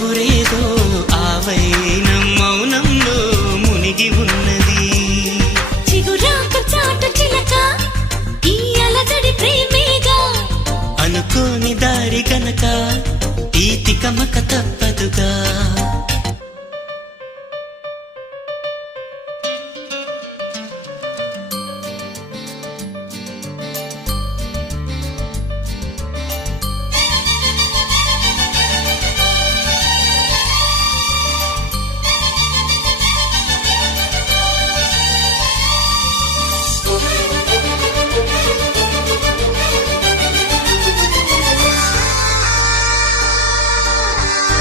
కబురేదో ఆవైన మౌనంలో మునిగి ఉన్నది. చిగురాక చాటు చిలక ఈ అలజడి ప్రేమేగా, అనుకోని దారి గనక ఈ తికమక తప్పదుగా.